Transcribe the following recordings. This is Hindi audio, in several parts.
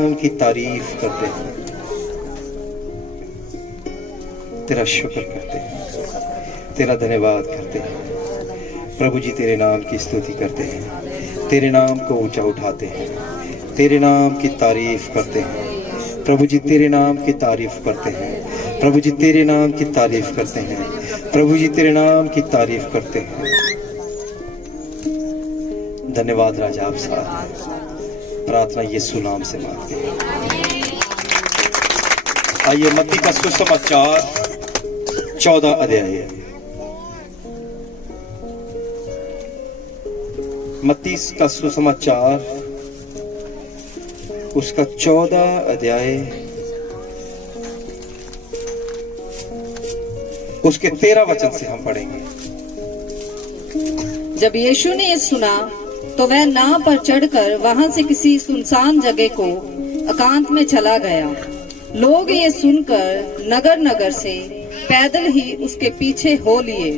नाम की तारीफ करते हैं, तेरा शुक्र करते हैं, तेरा धन्यवाद करते हैं। प्रभु जी तेरे नाम की स्तुति करते हैं, तेरे नाम को ऊंचा उठाते हैं, तेरे नाम की तारीफ करते हैं। प्रभु जी तेरे नाम की तारीफ करते हैं, प्रभु जी तेरे नाम की तारीफ करते हैं, प्रभु जी तेरे नाम की तारीफ करते हैं। धन्यवाद राजा, आप साथ हैं। प्रार्थना यीशु नाम से मांगते हैं। आइए मत्ती का सुसमाचार 14 अध्याय है। मत्ती का सुसमाचार उसका 14 अध्याय उसके 13 वचन से हम पढ़ेंगे। जब यीशु ने ये सुना तो वह नाव पर चढ़कर वहां से किसी सुनसान जगह को एकांत में चला गया। लोग ये सुनकर नगर नगर से पैदल ही उसके पीछे हो लिए।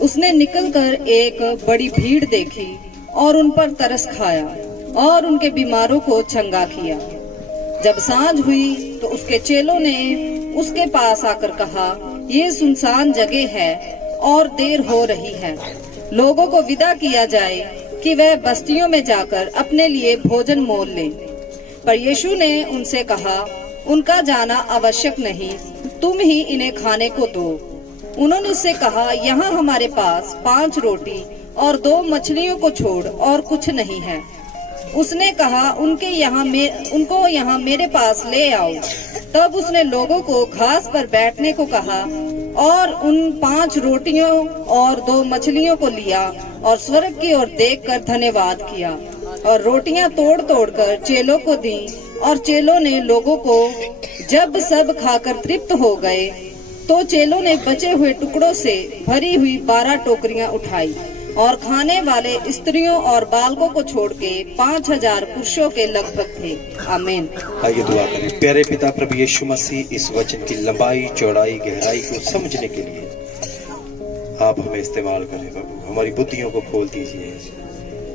उसने निकलकर एक बड़ी भीड़ देखी और उन पर तरस खाया और उनके बीमारों को चंगा किया। जब सांझ हुई तो उसके चेलों ने उसके पास आकर कहा, ये सुनसान जगह है और देर हो रही है, लोगों को विदा किया जाए कि वह बस्तियों में जाकर अपने लिए भोजन मोल लें। पर यीशु ने उनसे कहा, उनका जाना आवश्यक नहीं, तुम ही इन्हें खाने को दो। उन्होंने उससे कहा, यहाँ हमारे पास 5 रोटी और 2 मछलियों को छोड़ और कुछ नहीं है। उसने कहा, उनको यहाँ मेरे पास ले आओ। तब उसने लोगों को घास पर बैठने को कहा और उन 5 रोटियों और 2 मछलियों को लिया और स्वर्ग की ओर देखकर धन्यवाद किया और रोटियां तोड़ तोड़ कर चेलों को दी। और चेलों ने लोगों को जब सब खाकर तृप्त हो गए तो चेलों ने बचे हुए टुकड़ों से भरी हुई 12 टोकरियां उठाई और खाने वाले स्त्रियों और बालकों को छोड़ के 5000 पुरुषों के लगभग थे। आमीन। आइए दुआ करें। प्यारे पिता प्रभु यीशु मसीह, इस वचन की लंबाई चौड़ाई गहराई को समझने के लिए आप हमें इस्तेमाल करें। प्रभु हमारी बुद्धियों को खोल दीजिए,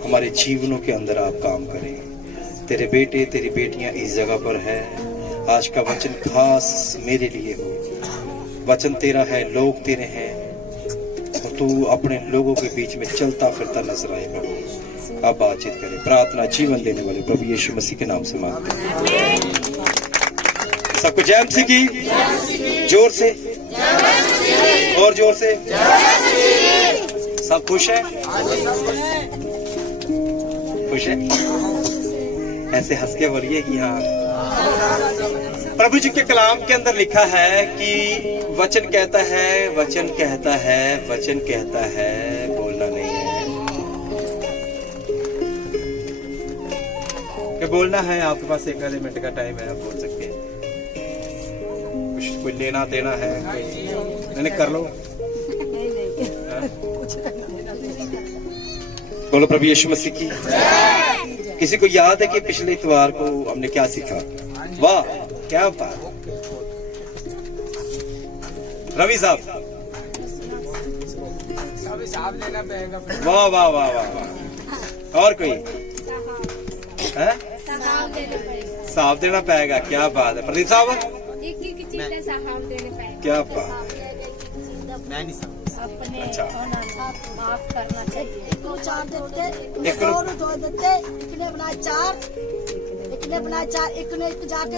हमारे जीवनों के अंदर आप काम करें। तेरे बेटे तेरी बेटियां इस जगह पर है। आज का वचन खास मेरे लिए हो। वचन तेरा है, लोग तेरे हैं और तू अपने लोगों के बीच में चलता फिरता नजर आए। प्रभु आप बातचीत करें। प्रार्थना जीवन देने वाले प्रभु यीशु मसीह के नाम से मांगते हैं। सबको जय मसीह की। जोर से और जोर से। सब खुश है? खुश है? ऐसे हंस के बोलिए कि हाँ। प्रभु जी के कलाम के अंदर लिखा है कि वचन कहता है, वचन कहता है, वचन कहता है, बोलना नहीं है कि बोलना है। आपके पास 1 आधे मिनट का टाइम है, आप बोल सकते हैं। कुछ कोई लेना देना है, मैंने कर लो। बोलो प्रभु यीशु मसीह की। किसी को याद है कि पिछले इतवार को हमने क्या सीखा? वाह क्या बात। रवि साहब, वाह वाह वाह वाह वाह। और कोई है? साफ देना पड़ेगा। क्या बात है प्रदीप साहब? क्या बात। अच्छा, माफ करना चाहिए। एक बनाए 4, एक जाके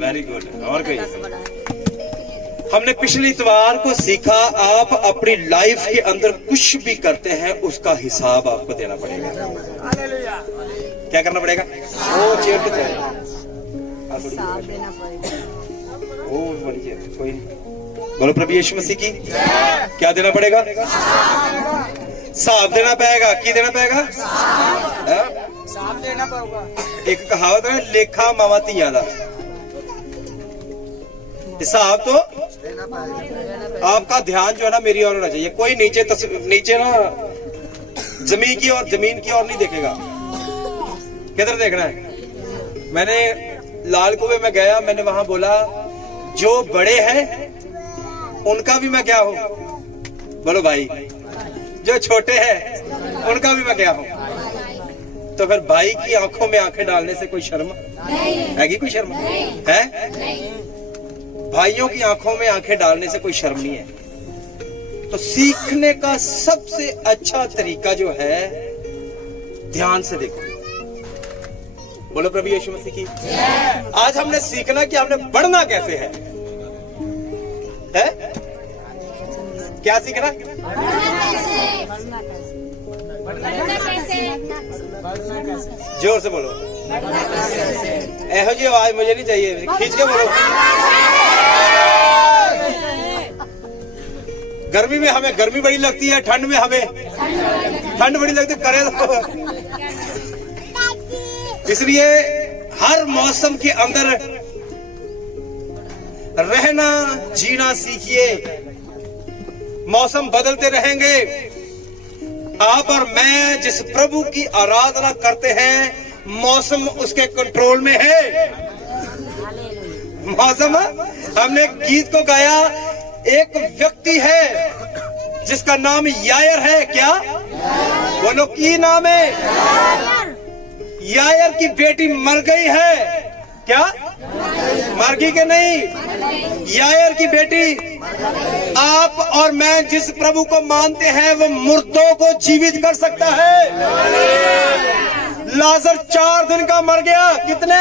वेरी गुड। और कोई? हमने पिछले इतवार को सीखा, आप अपनी लाइफ के अंदर कुछ भी करते हैं उसका हिसाब आपको देना पड़ेगा। क्या करना पड़ेगा? ओ चेयर पे जाए, ओ बढ़िया। कोई नहीं। बोलो प्रभु यीशु मसीह की। क्या देना पड़ेगा? साफ देना पड़ेगा। की देना पड़ेगा? साफ देना पड़ेगा। एक कहावत है, लेखा मावाती यादा। हिसाब तो आपका ध्यान जो है ना मेरी ओर होना चाहिए। कोई नीचे ना जमीन की ओर नहीं देखेगा। किधर देखना है? मैंने लाल कुएं में गया, मैंने वहां बोला जो बड़े हैं उनका भी मैं क्या हूं? बोलो भाई। जो छोटे हैं उनका भी मैं क्या हूं? तो फिर भाई की आंखों में आंखें डालने से कोई शर्म है? कोई शर्म है? भाइयों की आंखों में आंखें डालने से कोई शर्म नहीं है। तो सीखने का सबसे अच्छा तरीका जो है, ध्यान से देखो। बोलो प्रभु यीशु मसीह की। आज हमने सीखना कि हमने बढ़ना कैसे है? क्या सीखना? जोर से बोलो। ऐहो जी आवाज मुझे नहीं चाहिए, खींच के बोलो। गर्मी में हमें गर्मी बड़ी लगती है, ठंड में हमें ठंड बड़ी लगती है, करे तो। इसलिए हर मौसम के अंदर रहना जीना सीखिए। मौसम बदलते रहेंगे। आप और मैं जिस प्रभु की आराधना करते हैं, मौसम उसके कंट्रोल में है। मौसम, हमने गीत को गाया, एक व्यक्ति है जिसका नाम यायर है। क्या? बोलो, की नाम है? यायर की बेटी मर गई है। क्या? मर गई कि नहीं? यायर की बेटी। आप और मैं जिस प्रभु को मानते हैं, वो मुर्दों को जीवित कर सकता है। लाजर 4 दिन का मर गया। कितने?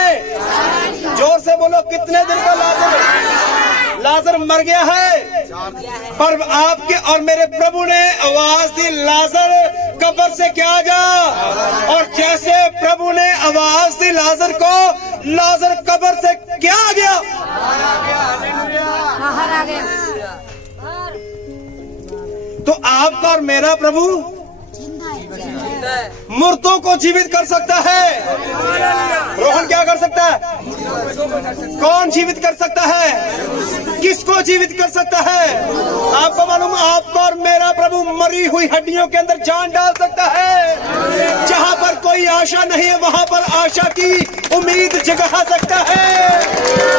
जोर से बोलो, कितने दिन का लाजर मर गया है? पर आपके और मेरे प्रभु ने आवाज दी, लाजर कब्र से क्या जा। और जैसे प्रभु ने आवाज दी लाजर को, लाजर कब्र से क्या आ गया? बाहर आ गया। तो आपका और मेरा प्रभु मुर्दों को जीवित कर सकता है। रोहन क्या कर सकता है? कौन जीवित कर सकता है? किसको जीवित कर सकता है? आपको मालूम, आपका और मेरा प्रभु मरी हुई हड्डियों के अंदर जान डाल सकता है। जहां पर कोई आशा नहीं है, वहां पर आशा की उम्मीद जगा सकता है।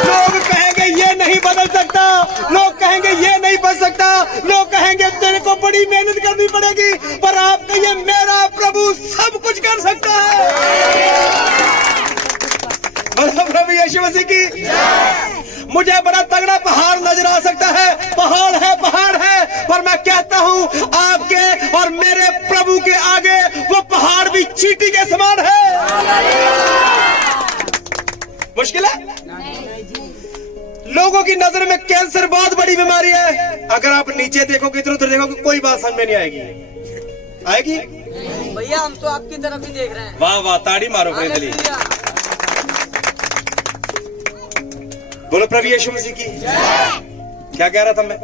लोग कहेंगे ये नहीं बदल सकता, लोग कहेंगे ये नहीं बच सकता, लोग कहेंगे तेरे को बड़ी मेहनत करनी पड़ेगी, पर आप कहिए मेरा प्रभु सब कुछ कर सकता है। प्रभु यीशु मसीह की। मुझे बड़ा तगड़ा पहाड़ नजर आ सकता है, पहाड़ है, पर मैं कहता हूं आपके और मेरे प्रभु के आगे वो पहाड़ भी चींटी के समान है। मुश्किल है? लोगों की नजर में कैंसर बहुत बड़ी बीमारी है। अगर आप नीचे देखोगे, इधर उधर देखोगे, कोई बात समझ में नहीं आएगी। आएगी? भैया हम तो आपकी तरफ ही देख रहे हैं। वाह वाह, ताड़ी मारो मेरे लिए। बोलो प्रभु यीशु मसीह की। क्या कह रहा था मैं?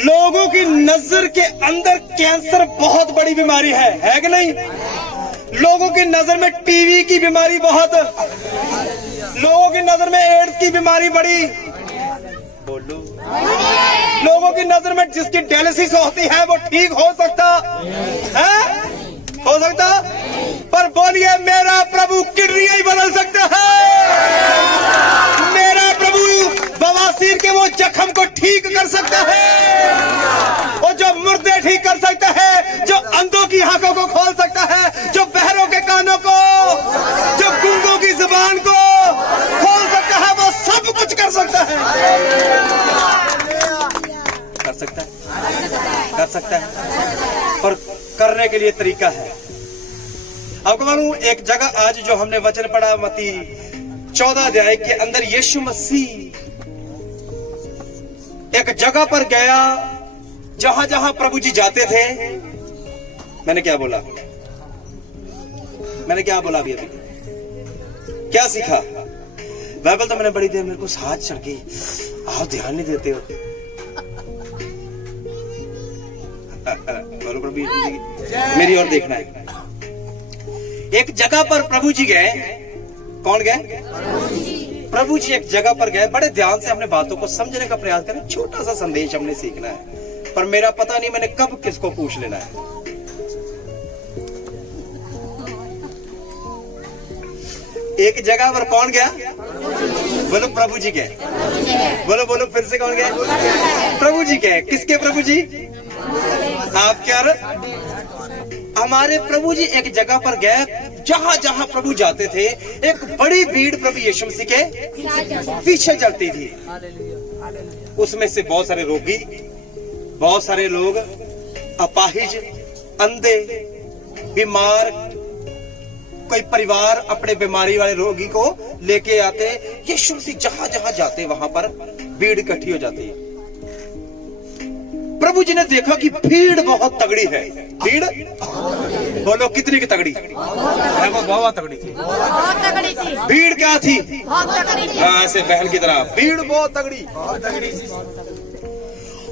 लोगों की नजर के अंदर कैंसर बहुत बड़ी बीमारी है कि नहीं? लोगों की नजर में टीवी की बीमारी बहुत, लोगों की नजर में एड्स की बीमारी बड़ी। बोलो। लोगों की नजर में जिसकी डायलिसिस होती है वो ठीक हो सकता है? हो सकता? पर बोलिए, मेरा प्रभु किडनियां ही बदल सकता है। मेरा प्रभु बवासीर के वो जख्म को ठीक कर सकता है, और जो मुर्दे ठीक कर सकता है, जो अंधों की आंखों को खोल सकता है, जो बहरों के कानों को, जो गूंगों की जुबान को खोल सकता है, वो सब कुछ कर सकता है। कर सकता है, कर सकता है, पर करने के लिए तरीका है। आपको मालूम, एक जगह आज जो हमने वचन पढ़ा मत्ती 14 अध्याय के अंदर, यीशु मसीह एक जगह पर गया जहां जहां प्रभु जी जाते थे। मैंने क्या बोला? मैंने क्या बोला अभी? क्या सीखा? बाइबल तो मैंने बड़ी देर, मेरे को साथ चढ़ गई। आप ध्यान नहीं देते हो। बोलो प्रभु, मेरी ओर देखना है। एक जगह पर प्रभु जी गए। कौन गए? प्रभु जी एक जगह पर गए। बड़े ध्यान से अपने बातों को समझने का प्रयास करें। छोटा सा संदेश हमने सीखना है, पर मेरा पता नहीं मैंने कब किसको पूछ लेना है। एक जगह पर कौन गया? बोलो प्रभु जी गए। बोलो बोलो फिर से, कौन गए? प्रभु जी गए। किसके प्रभु जी? आप क्या? हमारे प्रभु जी एक जगह पर गए, जहां जहां प्रभु जाते थे एक बड़ी भीड़ प्रभु यीशु मसीह के पीछे चलती थी। उसमें से बहुत सारे रोगी, बहुत सारे लोग अपाहिज, अंधे, बीमार, कोई परिवार अपने बीमारी वाले रोगी को लेके आते। यीशु मसीह जहां जहां जाते वहां पर भीड़ इकट्ठी हो जाती है। प्रभु जी ने देखा कि भीड़ बहुत तगड़ी है। भीड़ बोलो कितनी की तगड़ी? वो बहुत तगड़ी थी। बहुत तगड़ी थी। भीड़ क्या थी? बहुत तगड़ी थी। ऐसे बहन की तरह भीड़ बहुत तगड़ी।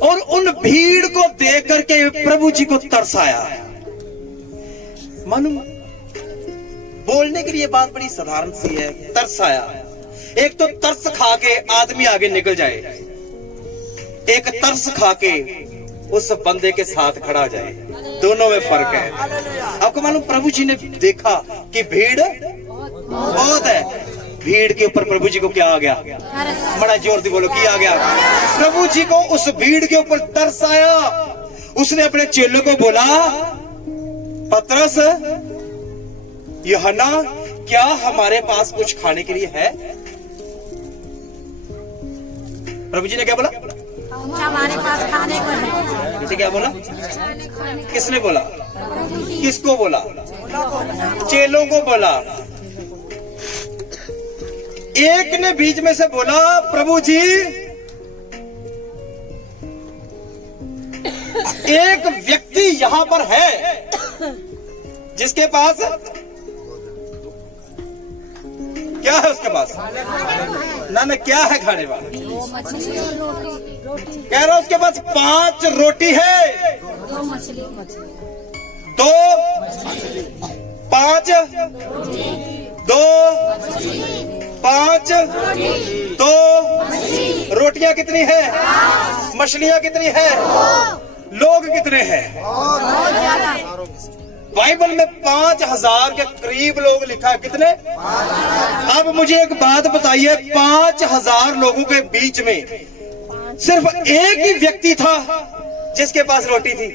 और उन भीड़ को देख करके प्रभु जी को तरस आया। मालूम, बोलने के लिए बात बड़ी साधारण सी है, तरस आया। एक तो तरस खा के आदमी आगे निकल जाए, एक तरस खा के उस बंदे के साथ खड़ा जाए, दोनों में फर्क है। आपको मालूम, प्रभु जी ने देखा कि भीड़ बहुत है। भीड़ के ऊपर प्रभु जी को क्या आ गया? बड़ा जोर से बोलो, क्या आ गया? प्रभु जी को उस भीड़ के ऊपर तरस आया। उसने अपने चेलों को बोला, पतरस, यूहन्ना, क्या हमारे पास कुछ खाने के लिए है? प्रभु जी ने क्या बोला? हमारे पास खाने को है। किसे क्या बोला? किसने बोला? किसको बोला? चेलों को बोला। एक ने बीच में से बोला, प्रभु जी, एक व्यक्ति यहां पर है जिसके पास क्या है? उसके पास ना क्या है खाने वाला? कह रहा उसके पास 5 रोटी है, 2 5 2 5 2 रोटियां कितनी है? मछलियां कितनी है? लोग कितने हैं? बाइबल में 5000 के करीब लोग लिखा है। कितने? अब मुझे एक बात बताइए, 5000 लोगों के बीच में सिर्फ एक ही व्यक्ति था जिसके पास रोटी थी।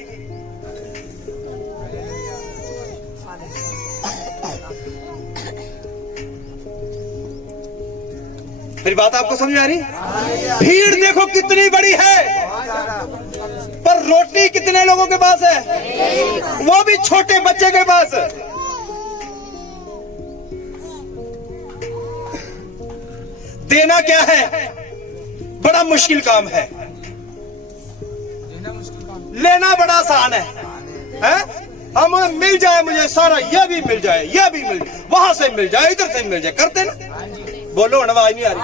मेरी बात आपको समझ आ रही? भीड़ देखो कितनी बड़ी है, पर रोटी कितने लोगों के पास है? वो भी छोटे बच्चे के पास। देना क्या है? बड़ा मुश्किल काम है। लेना बड़ा आसान है? हम मिल जाए, मुझे सारा, यह भी मिल जाए, यह भी मिल जाए, वहां से मिल जाए, इधर से मिल जाए, करते ना? बोलो, आवाज नहीं आ रही?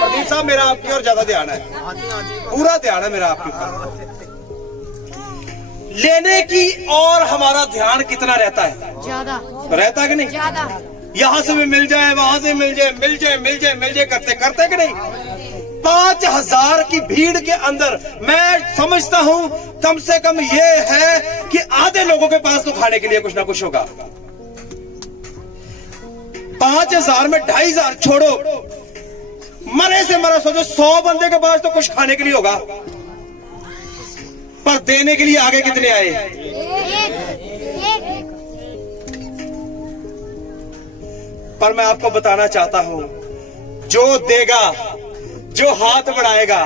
प्रदीप साहब, मेरा आपकी और ज्यादा ध्यान है, पूरा ध्यान है मेरा आपके ऊपर। लेने की और हमारा ध्यान कितना रहता है? ज्यादा रहता है कि नहीं? ज्यादा। यहां से भी मिल जाए, वहां से मिल जाए, मिल जाए, मिल जाए, मिल जाए, करते करते कि नहीं? 5000 की भीड़ के अंदर मैं समझता हूं कम से कम ये है कि आधे लोगों के पास तो खाने के लिए कुछ ना कुछ होगा। 5000 में 2500 छोड़ो, मरे से मरा सोचो 100 बंदे के पास तो कुछ खाने के लिए होगा। पर देने के लिए आगे कितने आए? पर मैं आपको बताना चाहता हूं, जो देगा, जो हाथ बढ़ाएगा,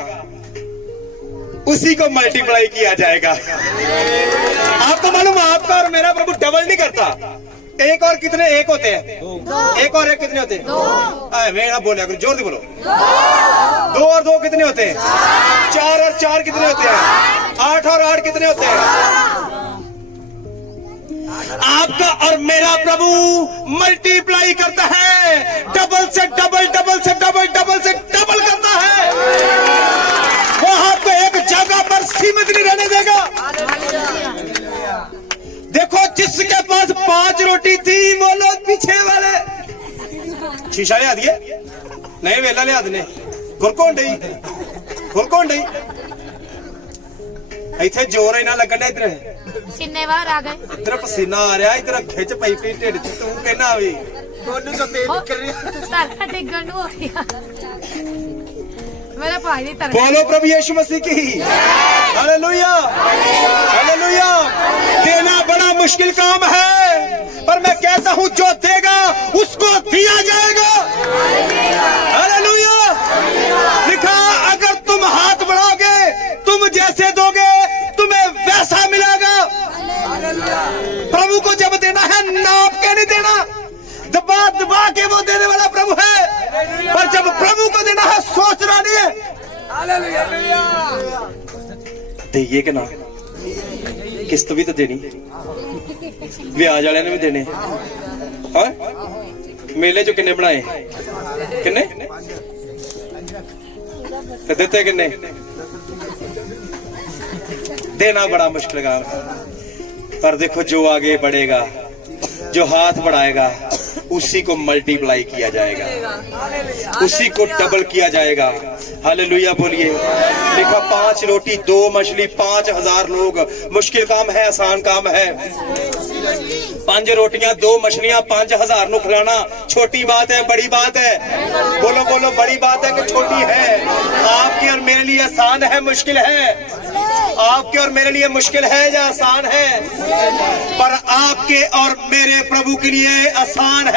उसी को मल्टीप्लाई किया जाएगा। आपको मालूम, आपका और मेरा प्रभु डबल नहीं करता। एक और कितने एक होते हैं? एक और एक कितने होते हैं? मेरा बोले, जोर से बोलो। 2 और 2 कितने होते हैं? 4 और 4 कितने होते हैं? 8 और 8 कितने होते हैं? आपका और मेरा प्रभु मल्टीप्लाई करता है, डबल से डबल, डबल से डबल, डबल से डबल करता है। वो आपको एक जगह पर सीमित नहीं रहने देगा। देखो, जिसके पास 5 रोटी थी, वो लोग पीछे वाले शीशा लिया दिए, नहीं वेला लिया देने, गुरकोंड इतने जोर ही ना लगन, इधर पसीने बाहर आ गए, इधर पसीना आ रहा, इधर खिंच पई पी ढिड च, तू कहना भी डिगन हो गया। मेरे भाई दी तरफ बोलो प्रभु यीशु मसीह की हालेलुया हालेलुया। देना बड़ा मुश्किल काम है, पर मैं कहता हूं जो देगा उसको दिया जाएगा। हालेलुया। लिखा अगर तुम हाथ बढ़ाओगे, तुम जैसे दोगे तुम्हें वैसा मिलेगा। प्रभु को जब देना है नाप के नहीं देना, दबा दबा के वो देने वाला प्रभु है, पर जब प्रभु को देना है सोचना नहीं है। देइए कि ना, किस्त भी तो देनी, ब्याज वाले ने भी देने। हाँ? मेले जो किन्ने बनाए, किन्ने तो देते किन्ने। देना बड़ा मुश्किल काम है, पर देखो जो आगे बढ़ेगा, जो हाथ बढ़ाएगा, उसी को मल्टीप्लाई किया जाएगा, उसी को डबल किया जाएगा। हालेलुया बोलिए। लिखा 5 रोटी 2 मछली 5000 लोग, मुश्किल काम है आसान काम है। 5 रोटियां 2 मछलियां 5000 नु खिलाना छोटी बात है बड़ी बात है? बोलो बोलो, बड़ी बात है कि छोटी है? आपके और मेरे लिए आसान है मुश्किल है? आपके और मेरे लिए मुश्किल है या आसान है? पर आपके और मेरे प्रभु के लिए आसान है।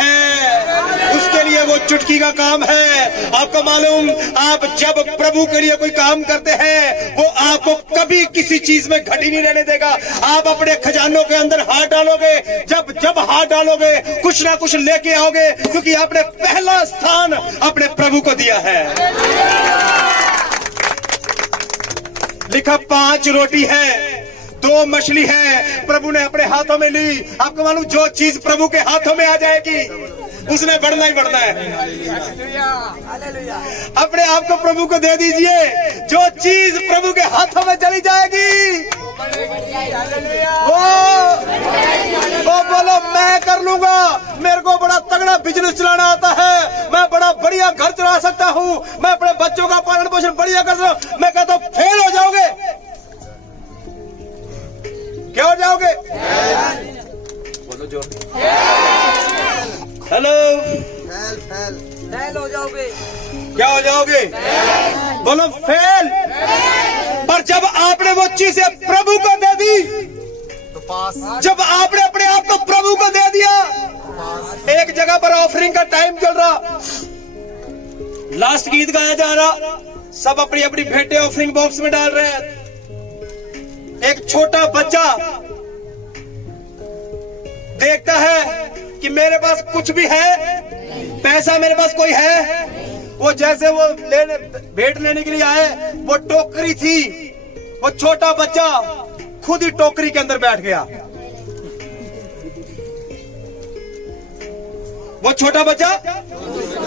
उसके लिए वो चुटकी का काम है। आपको मालूम, आप जब प्रभु के लिए कोई काम करते हैं, वो आपको कभी किसी चीज में घटी नहीं रहने देगा। आप अपने खजानों के अंदर हाथ डालोगे, जब जब हाथ डालोगे कुछ ना कुछ लेके आओगे, क्योंकि आपने पहला स्थान अपने प्रभु को दिया है। लिखा 5 रोटी है 2 मछली है, प्रभु ने अपने हाथों में ली। आपको मालूम, जो चीज प्रभु के हाथों में आ जाएगी उसने बढ़ना ही बढ़ना है। अपने आप को प्रभु को दे दीजिए, जो चीज प्रभु के हाथों में चली जाएगी वो बोलो मैं कर लूंगा, मेरे को बड़ा तगड़ा बिजनेस चलाना आता है, मैं बड़ा बढ़िया घर चला सकता हूँ, मैं अपने बच्चों का पालन पोषण बढ़िया कर सकता हूँ। मैं कहता हूँ फेल हो जाओगे। क्या हो जाओगे? बोलो जोर। हेलो, फेल हो जाओगे। क्या हो जाओगे? बोलो फेल। पर जब आपने वो चीजें प्रभु को दे दी, तो पास। जब आपने अपने आप को प्रभु को दे दिया, एक जगह पर ऑफरिंग का टाइम चल रहा, लास्ट गीत गाया जा रहा, सब अपनी अपनी भेंटें ऑफरिंग बॉक्स में डाल रहे हैं। एक छोटा बच्चा देखता है कि मेरे पास कुछ भी है, पैसा मेरे पास कोई है। वो जैसे वो लेने भेंट लेने के लिए आए, वो टोकरी थी, वो छोटा बच्चा खुद ही टोकरी के अंदर बैठ गया। वो छोटा बच्चा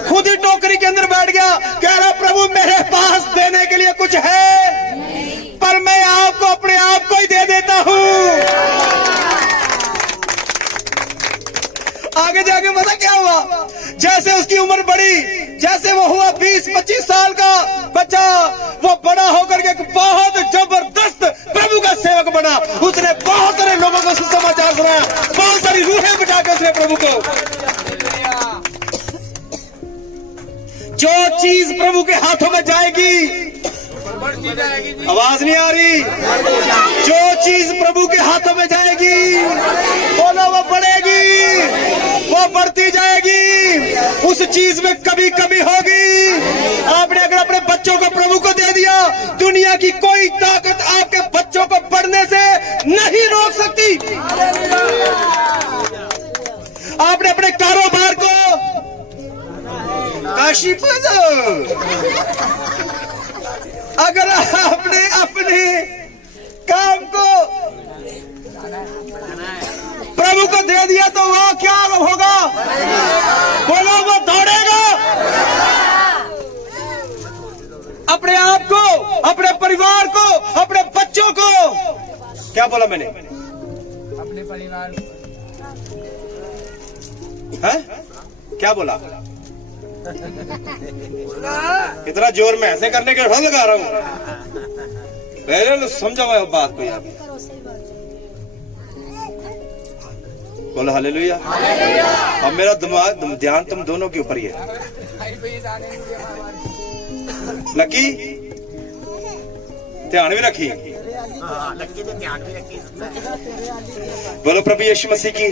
खुद ही टोकरी के अंदर बैठ गया, कह रहा प्रभु मेरे पास देने के लिए कुछ है, पर मैं आपको अपने आप को ही दे देता हूं। आगे जाके पता क्या हुआ? जैसे उसकी उम्र बढ़ी, जैसे वो हुआ 20-25 साल का बच्चा, वो बड़ा होकर के बहुत जबरदस्त प्रभु का सेवक बना। उसने बहुत सारे लोगों को सुसमाचार सुनाया, बहुत सारी रूहें बिठा के उसने प्रभु को। जो चीज प्रभु के हाथों में जाएगी, आवाज नहीं आ रही, जो चीज प्रभु के हाथों में जाएगी बोलो वो बढ़ेगी, वो बढ़ती जाएगी। उस चीज में कभी कमी होगी। आपने अगर अपने बच्चों को प्रभु को दे दिया, दुनिया की कोई ताकत आपके बच्चों को बढ़ने से नहीं रोक सकती। आपने अपने कारोबार को काशी अगर आपने अपने काम को प्रभु को दे दिया, तो वो क्या होगा? बोलो वो दौड़ेगा। अपने आप को, अपने परिवार को, अपने बच्चों को, क्या बोला मैंने? अपने परिवार है? क्या बोला? इतना जोर में ऐसे करने के ढोल लगा रहा हूं, पहले समझो मैं बात को। यार बोलो हालेलुया। अब मेरा ध्यान तुम दोनों के ऊपर ही है। लकी ध्यान भी रखी। बोलो प्रभु यीशु मसीह की।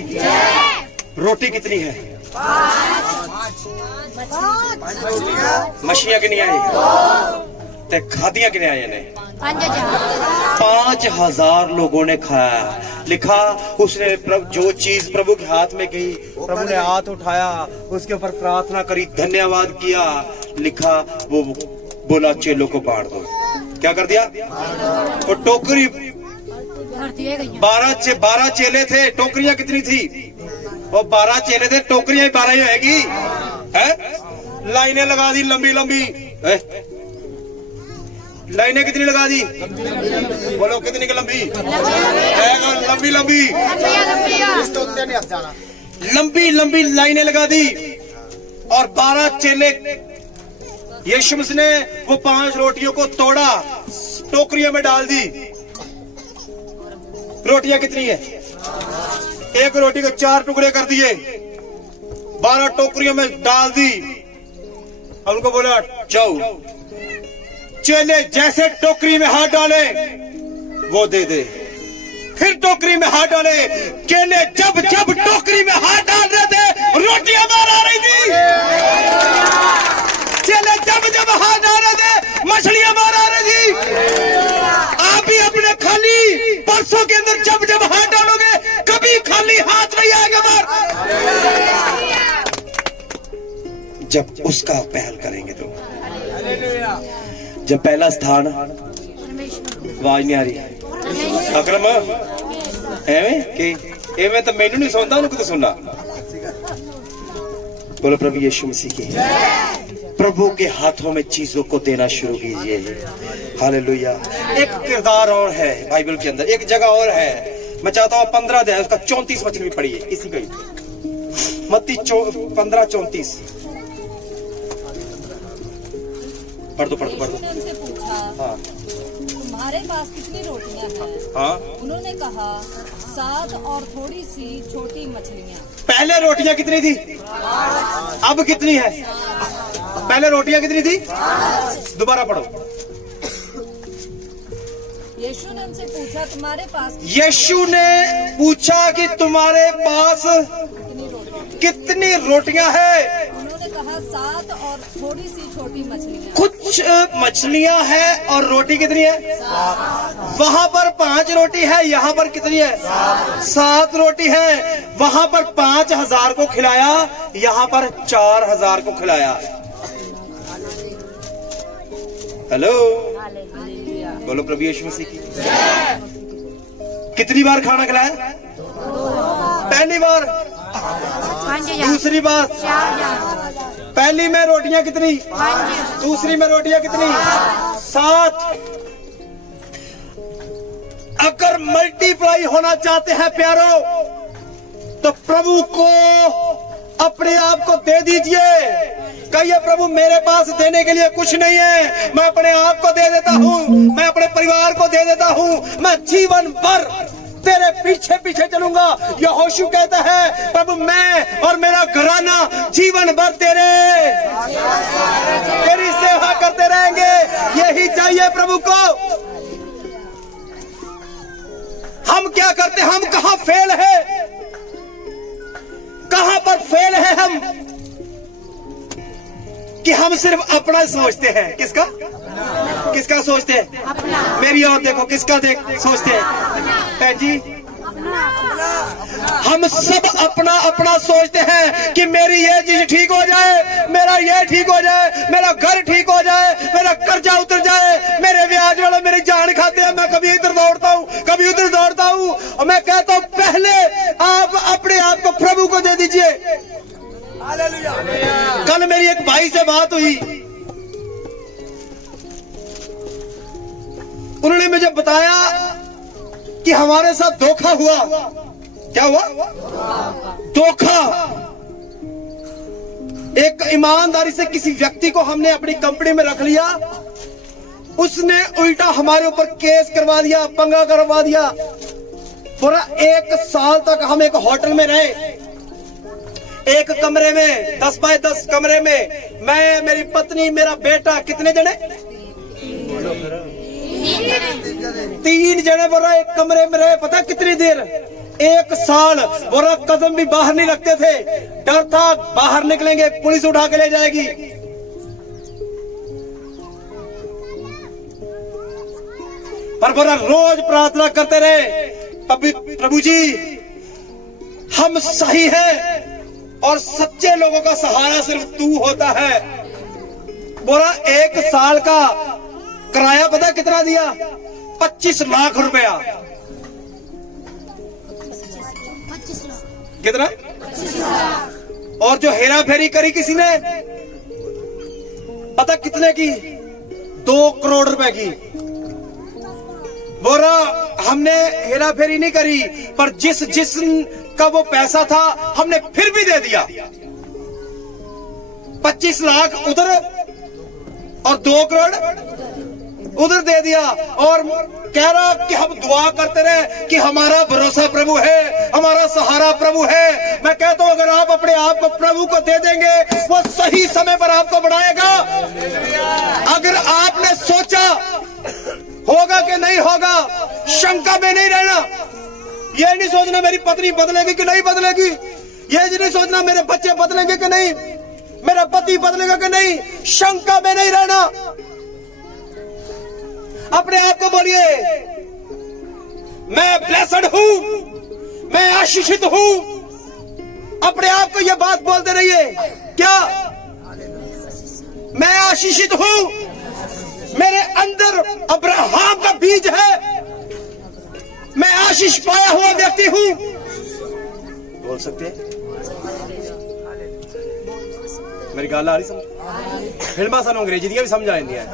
रोटी कितनी है? मछलियां कितनी आई ते खादियां कितने आए ने? 5,000 लोगों ने खाया। लिखा उसने जो चीज प्रभु के हाथ में गई, प्रभु ने हाथ उठाया, उसके ऊपर प्रार्थना करी, धन्यवाद किया। लिखा वो बोला चेलों को बांट दो। क्या कर दिया? वो टोकरी 12 चेले थे, टोकरियां कितनी थी? वो 12 चेले थे, टोकरियां 12 ही होगी है? लाइनें लगा दी लंबी लंबी। लाइनें कितनी लगा दी? बोलो कितनी की लंबी? लंबी लंबी लंबी लंबी लाइनें लगा दी। और 12 चेले, यीशु मसीह ने वो 5 रोटियों को तोड़ा, टोकरियों में डाल दी। रोटियां कितनी है? एक रोटी को 4 टुकड़े कर दिए, 12 टोकरियों में डाल दी। उनको बोला जाओ। चेले जैसे टोकरी में हाथ डाले वो दे दे, फिर टोकरी में हाथ डाले। चेले जब जब टोकरी में हाथ डाल रहे थे रोटियां बाहर आ रही थी। चेले जब जब हाथ डाल रहे थे मछलियां बाहर आ रही थी। आप भी अपने खाली परसों के अंदर जब जब हाथ डालोगे कभी खाली हाथ नहीं आएगा बाहर। जब उसका पहल करेंगे तो। जब पहला स्थान, आवाज नहीं आ रही अकरम एवें कि एवें तो मैनू नहीं सुनता, उनको तो सुनना। बोलो प्रभु यीशु मसीह की। प्रभु के हाथों में चीजों को देना शुरू कीजिए। हालेलुया। एक किरदार और है बाइबल के अंदर, एक जगह और है। मैं चाहता हूँ 15 अध्याय उसका 34 वचन भी पढ़िए। इसी का मत्ती 15:34 पढ़ दो। उनसे पूछा हाँ तुम्हारे पास कितनी रोटियां हैं? हाँ। उन्होंने कहा 7 और थोड़ी सी छोटी मछलियां। पहले रोटियां कितनी थी? अब कितनी है? पहले रोटियां कितनी थी? दोबारा पढ़ो। यीशु ने उनसे पूछा तुम्हारे पास यीशु ने पूछा कि तुम्हारे पास कितनी रोटियां हैं? उन्होंने कहा 7 और थोड़ी सी छोटी मछलियां। कुछ मछलियां हैं और रोटी कितनी है? वहां पर 5 रोटी है, यहाँ पर कितनी है? 7 रोटी है। वहां पर 5,000 को खिलाया, यहाँ पर 4,000 को खिलाया। हेलो, बोलो प्रभु यीशु मसीह की। कितनी बार खाना खिलाया? पहली बार, दूसरी बार। पहली में रोटियां कितनी? दूसरी में रोटियां कितनी? 7। अगर मल्टीप्लाई होना चाहते हैं प्यारो, तो प्रभु को अपने आप को दे दीजिए। कहिए प्रभु मेरे पास देने के लिए कुछ नहीं है, मैं अपने आप को दे देता हूँ, मैं अपने परिवार को दे देता हूँ, मैं जीवन भर तेरे पीछे पीछे चलूंगा। यहोशू कहता है प्रभु मैं और मेरा घराना जीवन भर तेरी सेवा करते रहेंगे। यही चाहिए प्रभु को। हम क्या करते? हम कहाँ फेल है? कहाँ पर फेल है हम कि हम सिर्फ अपना सोचते हैं। किसका सोचते हैं? मेरी और देखो, किसका सोचते हैं? भैन जी, हम सब अपना अपना सोचते हैं कि मेरी ये चीज ठीक हो जाए, मेरा ये ठीक हो जाए, मेरा घर ठीक हो जाए, मेरा कर्जा उतर जाए, मेरे ब्याज वाले मेरी जान खाते हैं। मैं कभी इधर दौड़ता हूँ, कभी उधर दौड़ता हूँ। और मैं कहता हूँ पहले आप अपने आप को प्रभु को दे दीजिए। कल मेरी एक भाई से बात हुई, उन्होंने मुझे बताया कि हमारे साथ धोखा हुआ। क्या हुआ? धोखा। एक ईमानदारी से किसी व्यक्ति को हमने अपनी कंपनी में रख लिया, उसने उल्टा हमारे ऊपर केस करवा दिया, पंगा करवा दिया। पूरा 1 साल तक हम एक होटल में रहे, एक कमरे में, 10 बाय 10 कमरे में, मैं, मेरी पत्नी, मेरा बेटा, कितने जने? 3 जने बोला एक कमरे में रहे, पता कितनी देर? 1 साल। बोला कदम भी बाहर नहीं रखते थे, डर था बाहर निकलेंगे पुलिस उठा के ले जाएगी। पर बोला रोज प्रार्थना करते रहे, प्रभु जी हम सही हैं और सच्चे लोगों का सहारा सिर्फ तू होता है। बोला 1 साल का किराया पता कितना दिया? 25 लाख रुपया। कितना? और जो हेरा फेरी करी किसी ने पता कितने की? 2 करोड़ रुपए की। बोला हमने हेरा फेरी नहीं करी, पर जिस का वो पैसा था हमने फिर भी दे दिया। 25 लाख उधर और 2 करोड़ उधर दे दिया। और कह रहा कि हम दुआ करते रहे कि हमारा भरोसा प्रभु है, हमारा सहारा प्रभु है। मैं कहता हूं अगर आप अपने आप को प्रभु को दे देंगे, वो सही समय पर आपको बढ़ाएगा। अगर आपने सोचा होगा कि नहीं होगा, शंका में नहीं रहना। ये नहीं सोचना मेरी पत्नी बदलेगी कि नहीं बदलेगी, ये नहीं सोचना मेरे बच्चे बदलेंगे कि नहीं, मेरा पति बदलेगा कि नहीं। शंका में नहीं रहना। अपने आप को बोलिए मैं ब्लेस्ड हूं, मैं आशीषित हूं। अपने आप को यह बात बोलते रहिए, क्या मैं आशीषित हूं, मेरे अंदर अब्राहम का बीज है, मैं आशीष पाया हुआ व्यक्ति हूं। बोल सकते हैं? मेरी गल आ रही समझ? फिल्मा सन अंग्रेजी दी भी समझ आ जाती है,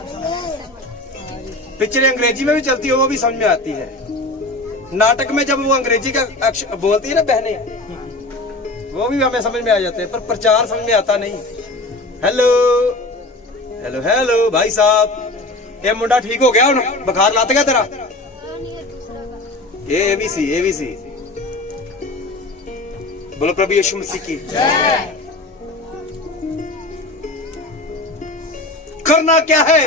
पिक्चरें अंग्रेजी में भी चलती है, वो भी समझ में आती है। नाटक में जब वो अंग्रेजी का बोलती है ना बहनें, वो भी हमें समझ में आ जाते हैं, पर प्रचार समझ में आता नहीं। हेलो हेलो हेलो भाई साहब, ये मुंडा ठीक हो गया? बुखार लाते गया तेरा? ये एबीसी बोलो प्रभु यीशु मसीह की जय। करना क्या है?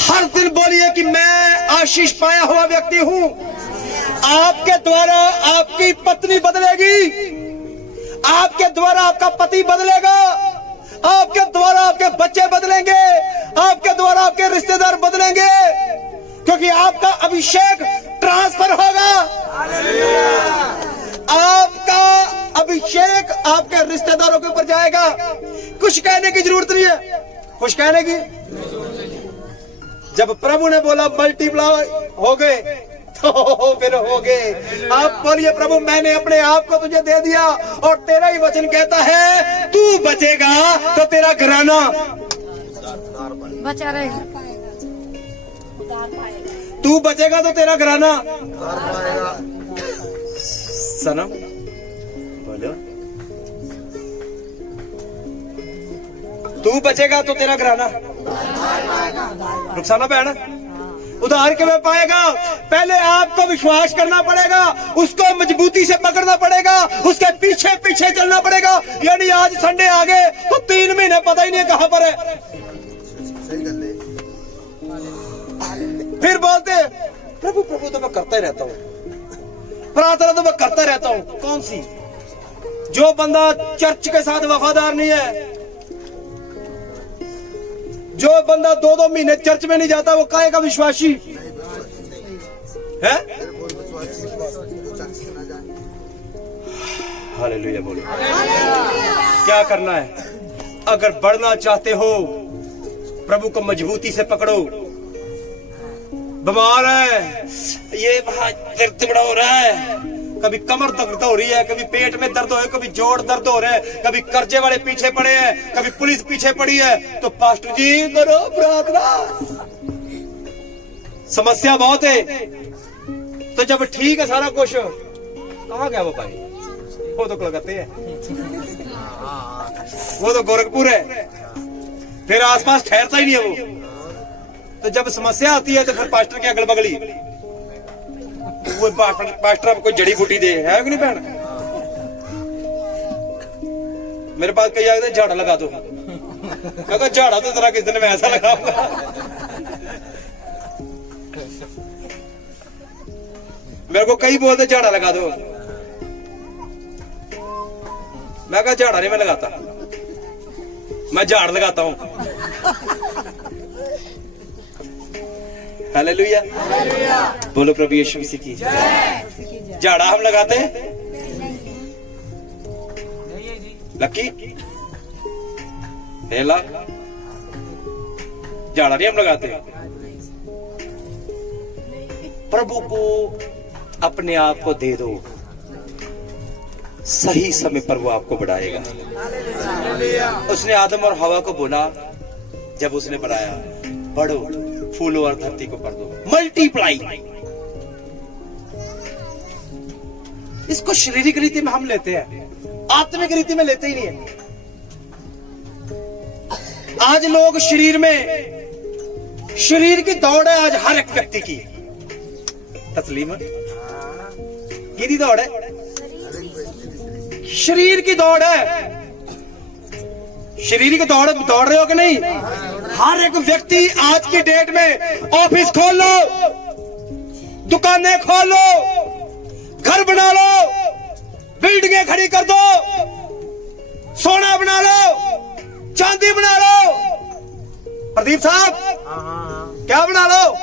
हर दिन बोलिए कि मैं आशीष पाया हुआ व्यक्ति हूं। आपके द्वारा आपकी पत्नी बदलेगी, आपके द्वारा आपका पति बदलेगा, आपके द्वारा आपके बच्चे बदलेंगे, आपके द्वारा आपके रिश्तेदार बदलेंगे, क्योंकि आपका अभिषेक ट्रांसफर होगा। आपका अभिषेक आपके रिश्तेदारों के ऊपर जाएगा। कुछ कहने की जरूरत नहीं है, कुछ कहने की। जब प्रभु ने बोला मल्टीप्लाई हो गए तो फिर हो गए। आप बोलिए प्रभु मैंने अपने आप को तुझे दे दिया, और तेरा ही वचन कहता है तू बचेगा तो तेरा घराना बचा रहेगा, तू बचेगा तो तेरा घराना। सनम बोलो, तू बचेगा तो तेरा घराना। रुखसाना बहन उधार के में पाएगा। पहले आपको विश्वास करना पड़ेगा, उसको मजबूती से पकड़ना पड़ेगा, उसके पीछे पीछे चलना पड़ेगा। यानी आज संडे आ गए तो 3 महीने पता ही नहीं कहां पर है। फिर बोलते प्रभु प्रभु तो मैं करता ही रहता हूं, प्रार्थना तो मैं करता रहता हूं। कौन सी? जो बंदा चर्च के साथ वफादार नहीं है, जो बंदा 2-2 महीने चर्च में नहीं जाता, वो काहे का विश्वासी है? हालेलुया बोलो। क्या करना है? अगर बढ़ना चाहते हो प्रभु को मजबूती से पकड़ो। बीमार है, ये दर्द बड़ा हो रहा है, कभी कमर दर्द हो रही है, कभी पेट में दर्द हो रहा है, कभी जोड़ दर्द हो रहा है, कभी कर्जे वाले पीछे पड़े हैं, कभी पुलिस पीछे पड़ी है, तो पास्टर जी करो प्रार्थना। समस्या बहुत है। तो जब ठीक है सारा कुछ, कहाँ गया वो भाई? वो तो कलकत्ते है, वो तो गोरखपुर है, फिर आसपास ठहरता ही नहीं है वो। तो जब समस्या आती है तो फिर पास्टर के अगल बगली वो पास्टर कोई जड़ी बूटी दे, है कि नहीं बहन? मेरे पास कई आते झाड़ा लगा दो, मैं कहा झाड़ा तो तेरा किस दिन मैं ऐसा लगाऊंगा। मेरे को कई बोलते झाड़ा लगा दो, मैं कहा झाड़ा नहीं मैं लगाता, मैं झाड़ लगाता हूं। हालेलुया, बोलो प्रभु यीशु मसीह की। झाड़ा हम लगाते हैं लक्की हेला, झाड़ा नहीं हम लगाते। प्रभु को अपने आप को दे दो, सही समय पर वो आपको बढ़ाएगा। उसने आदम और हवा को बोला जब उसने बढ़ाया, बढ़ो फूलो और धरती को भर दो, मल्टीप्लाई। इसको शारीरिक रीति में हम लेते हैं, आत्मिक रीति में लेते ही नहीं है। आज लोग शरीर की दौड़ है आज हर एक व्यक्ति की। तस्लीम की दौड़ है, शरीर की दौड़ है। शरीर की दौड़ रहे हो कि नहीं? हर एक व्यक्ति आज की डेट में ऑफिस खोल लो, दुकानें खोल लो, घर बना लो, बिल्डिंगें खड़ी कर दो, सोना बना लो, चांदी बना लो। प्रदीप साहब क्या बना लो?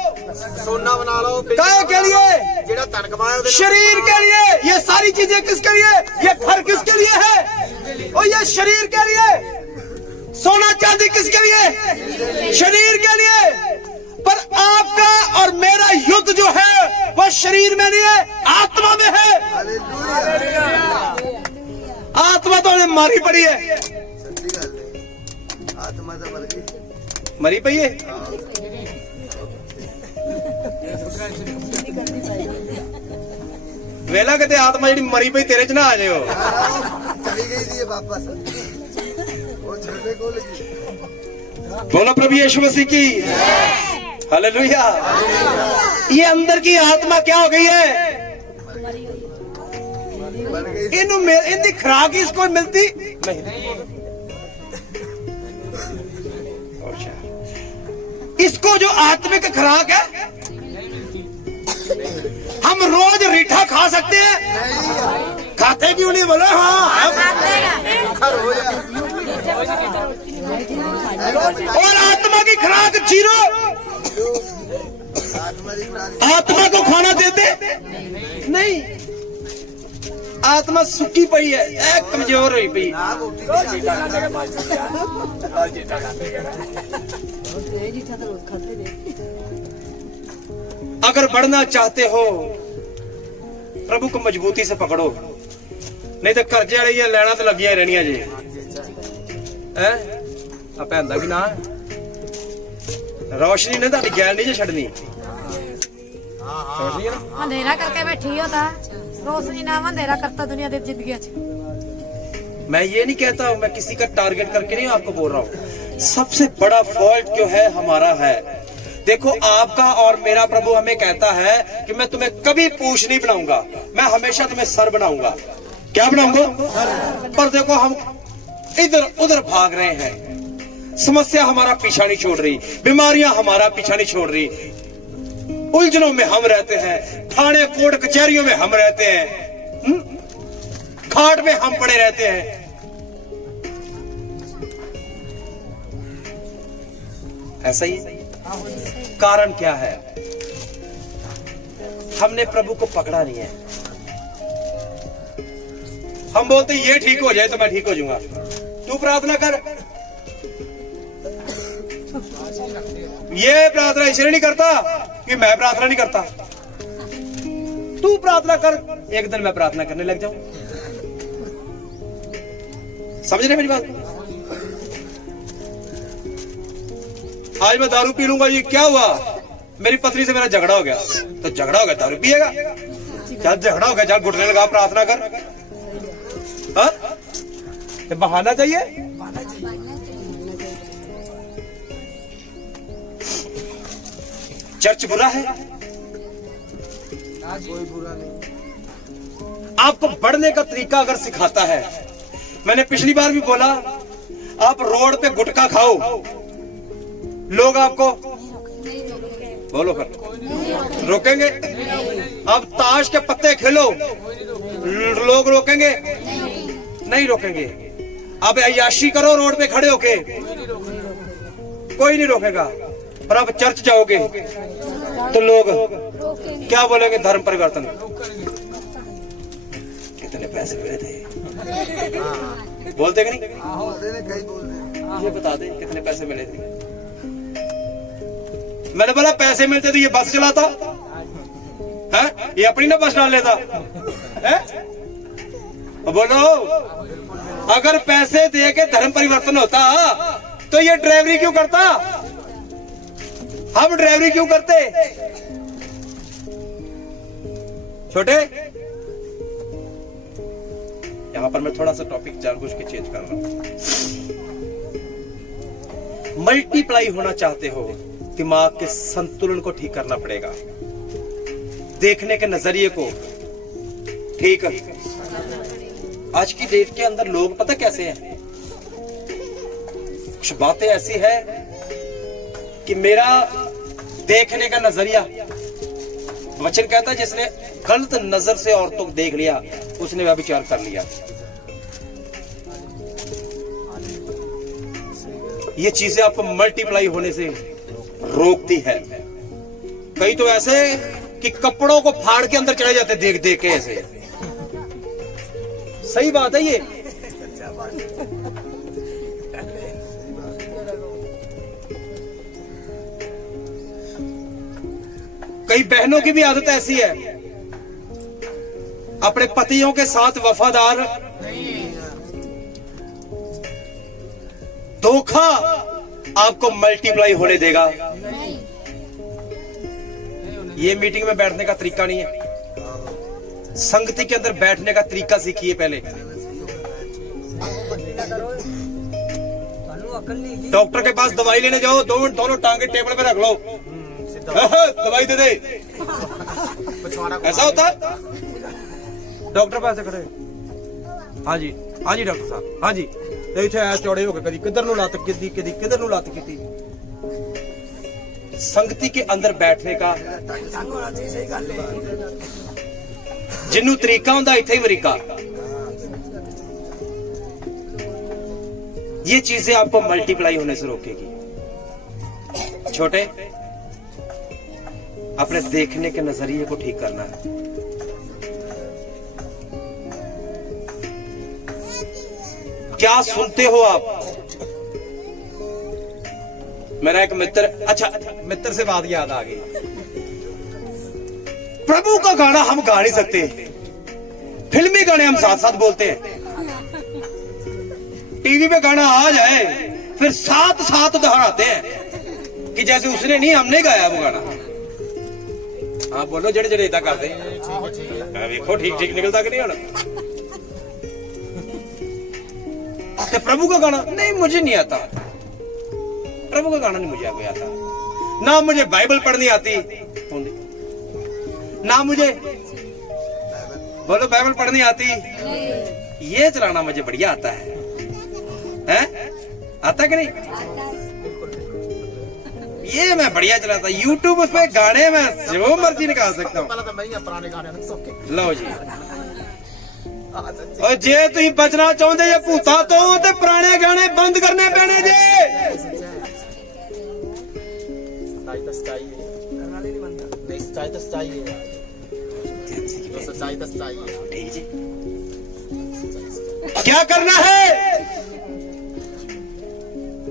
सोना बना लो। काय के लिए? जेड़ा तन कमाया शरीर के लिए। ये सारी चीजें किसके लिए? ये घर किसके लिए है? और ये शरीर के लिए। सोना चांदी किसके लिए? शरीर के लिए। पर आपका और मेरा युद्ध जो है वो शरीर में नहीं है, आत्मा में है। आत्मा तो हमें मारी पड़ी है, आत्मा तो मरी पई है। वेला कहते आत्मा जी मरी पई तेरे च ना आ जाओ। चली गई थी वापस, वो झंडे को लगी। बोलो प्रभु यीशु मसीह की। हालेलुया। ये अंदर की आत्मा क्या हो गई है? इनकी खुराक इसको मिलती नहीं। इसको जो आत्मिक खुराक है, हम रोज रीठा खा सकते हैं, खाते क्यों नहीं? बोलो हाँ। और आत्मा की खुराक जीरो। आत्मा को खाना देते नहीं। आत्मा सुखी पई है, कमजोर हुई पई। अगर बढ़ना चाहते हो प्रभु को मजबूती से पकड़ो, नहीं तो कर्जे वाली लैना तो लगिया रहनिया जी। भैन का की ना रोशनी ने ताड़ी गैल नहीं छड़नी। अंधेरा करके बैठी होता, रोशनी ना अंधेरा करता दुनिया की जिंदगी। मैं ये नहीं कहता हूं, मैं किसी का टारगेट करके नहीं आपको बोल रहा हूं। सबसे बड़ा फॉल्ट जो है हमारा है। देखो आपका और मेरा प्रभु हमें कहता है कि मैं तुम्हें कभी पूछ नहीं बनाऊंगा, मैं हमेशा तुम्हें सर बनाऊंगा। क्या बनाऊंगा? पर देखो हम इधर उधर भाग रहे हैं, समस्या हमारा पीछा नहीं छोड़ रही, बीमारियां हमारा पीछा नहीं छोड़ रही, उलझनों में हम रहते हैं, थाने कोर्ट कचहरियों में हम रहते हैं, खाट में हम पड़े रहते हैं। ऐसा ही कारण क्या है? हमने प्रभु को पकड़ा नहीं है। हम बोलते ये ठीक हो जाए तो मैं ठीक हो जाऊंगा। तू प्रार्थना कर। ये प्रार्थना इसलिए नहीं करता कि मैं प्रार्थना नहीं करता। तू प्रार्थना कर, एक दिन मैं प्रार्थना करने लग जाऊं। समझ रहे मेरी बात? आज मैं दारू पी लूंगा, ये क्या हुआ? मेरी पत्नी से मेरा झगड़ा हो गया, तो झगड़ा हो गया दारू पिएगा? चल झगड़ा हो गया, चल घुटने लगा प्रार्थना कर। हाँ? ये बहाना चाहिए? चर्च बुरा है? कोई बुरा नहीं। आपको बढ़ने का तरीका अगर सिखाता है, मैंने पिछली बार भी बोला, आप रोड पे गुटखा खाओ, लोग आपको बोलो फिर, रोकेंगे? अब ताश के पत्ते खेलो, लोग रोकेंगे? नहीं रोकेंगे। अब अय्याशी करो रोड पे खड़े होके, कोई नहीं रोकेगा। पर अब चर्च जाओगे तो लोग क्या बोलेंगे? धर्म परिवर्तन। कितने पैसे मिले थे? बोलते कि नहीं? बोलते ने कई बोलते। ये बता दे कितने पैसे मिले थे? मैंने बोला पैसे मिलते तो ये बस चलाता है, ये अपनी ना बस डाल लेता है? बोलो, अगर पैसे दे के धर्म परिवर्तन होता तो ये ड्राइवरी क्यों करता? हम ड्राइवरी क्यों करते? छोटे, यहां पर मैं थोड़ा सा टॉपिक जानबूझ के चेंज कर रहा हूं। मल्टीप्लाई होना चाहते हो, दिमाग के संतुलन को ठीक करना पड़ेगा, देखने के नजरिए को ठीक। आज की डेट के अंदर लोग पता कैसे हैं? कुछ बातें ऐसी है कि मेरा देखने का नजरिया, वचन कहता है जिसने गलत नजर से औरतों को देख लिया उसने व्यभिचार कर लिया। ये चीजें आपको मल्टीप्लाई होने से रोकती है। कई तो ऐसे कि कपड़ों को फाड़ के अंदर चले जाते देख देख के ऐसे। सही बात है ये। कई बहनों की भी आदत ऐसी है, अपने पतियों के साथ वफादार, धोखा आपको मल्टीप्लाई होने देगा। ये मीटिंग में बैठने का तरीका नहीं है, संगति के अंदर बैठने का तरीका सीखिए पहले। डॉक्टर के पास दवाई लेने जाओ, दोनों टांगे टेबल पे रख लो, दवाई दे दे, ऐसा होता? डॉक्टर पास खड़े, हाँ जी डॉक्टर साहब, हाँ जी, इतने चौड़े हो गए, कभी किधर नु लात की, कभी किधर नु लात की। संगति के अंदर बैठने का जिन्नू तरीका होंदा इत्थे ही अमरीका। ये चीजें आपको मल्टीप्लाई होने से रोकेगी। छोटे, अपने देखने के नजरिए को ठीक करना है। क्या सुनते हो आप? मेरा एक मित्र, अच्छा मित्र से बात याद आ गई। प्रभु का गाना हम गा नहीं सकते, फिल्मी गाने हम साथ साथ बोलते हैं। टीवी पे गाना आ जाए फिर साथ साथ दोहराते हैं कि जैसे उसने नहीं, हमने गाया वो गाना। हाँ बोलो, जड़े जड़े इतना करते हैं, देखो ठीक ठीक निकलता कि नहीं होना। तो प्रभु का गाना नहीं, मुझे नहीं आता, प्रभु का गाना नहीं मुझे कोई आता, ना मुझे बाइबल पढ़नी आती, ना मुझे बोलो बाइबल पढ़नी आती। ये चलाना मुझे बढ़िया आता है, हैं? आता कि नहीं? ये मैं बढ़िया चलाता। यूट्यूब पे गाने में जो मर्जी निकाल सकता हूँ। लो जी, और जे तुम बचना चाहते जे भूता तो पुराने गाने बंद करने पैने जे। क्या करना है?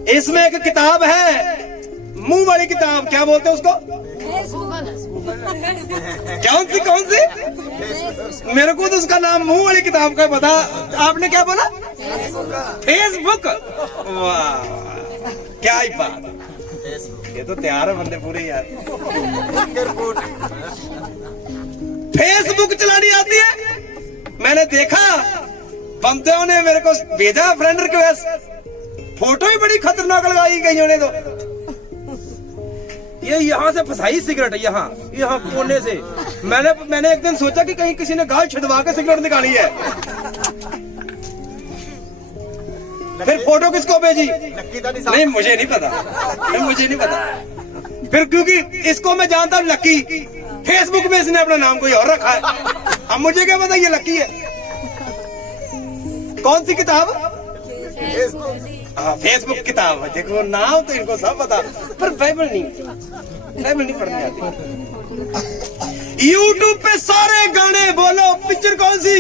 इसमें एक किताब है, मुंह वाली किताब, क्या बोलते हैं उसको? कौन सी? मेरे को तो उसका नाम मुंह वाली किताब का पता। आपने क्या बोला? फेसबुक। वाह, क्या ही बात। ये तो तैयार है बंदे पूरे यार। फेसबुक चलानी आती है? मैंने देखा बंदों ने मेरे को भेजा फ्रेंड रिक्वेस्ट, फोटो ही बड़ी खतरनाक लगाई गई ने। तो ये यहाँ से फंसाई सिगरेट, यहाँ कोने से। मैंने एक दिन सोचा कि कहीं किसी ने गाल छिदवा के सिगरेट निकाली है। फिर फोटो किसको भेजी? नहीं मुझे नहीं पता, मुझे नहीं पता। फिर क्योंकि इसको मैं जानता हूँ लकी, फेसबुक में इसने अपना नाम कोई और रखा है। अब मुझे क्या पता ये लकी है। कौन सी किताब? हाँ फेसबुक किताब। देखो नाम तो इनको सब पता, पर बाइबल नहीं पढ़नी आती। यूट्यूब पे सारे गाने बोलो, पिक्चर कौन सी?